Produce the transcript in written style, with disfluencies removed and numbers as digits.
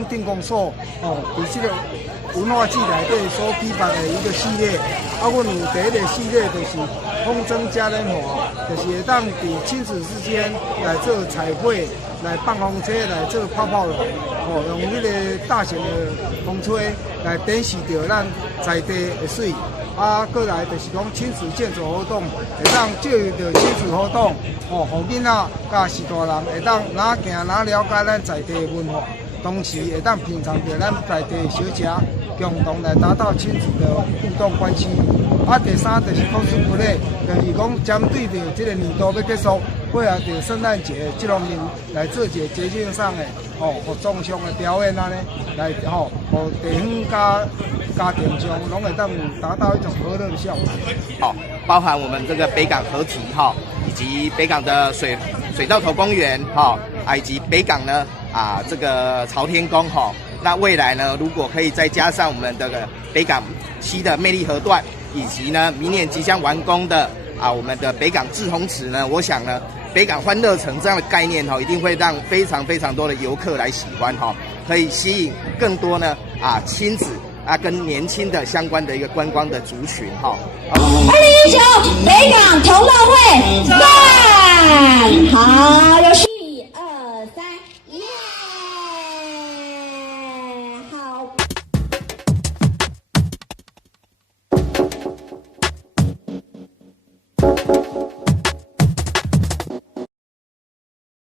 光电工所伫这个文化季内底所举办的一个系列。啊，阮有第一个系列就是风筝嘉年华，就是会当伫亲子之间来做彩绘，来放风车，来做泡泡龙，用迄个大型的风吹来展示着咱在地的水。啊，过来就是讲亲子建筑活动，会当借由着亲子活动，互囡仔甲是大人会当哪行哪了解咱在地的文化，同时会当品尝着咱在地的小食，共同来达到亲子的互动关系。啊，第三就是cosplay，就是讲针对着这个年度要结束，配合着圣诞节这方面来做一个节庆上的互纵向的表演安尼，来互地方家庭上拢会当有达到一种和乐的效果。包含我们这个北港河堤以及北港的水稻头公园以及北港呢这个朝天宫那未来呢，如果可以再加上我们这个北港西的魅力河段，以及呢明年即将完工的我们的北港滞洪池呢，我想呢北港欢乐城这样的概念一定会让非常非常多的游客来喜欢可以吸引更多呢亲子跟年轻的相关的一个观光的族群2019北港同乐会赞，好有。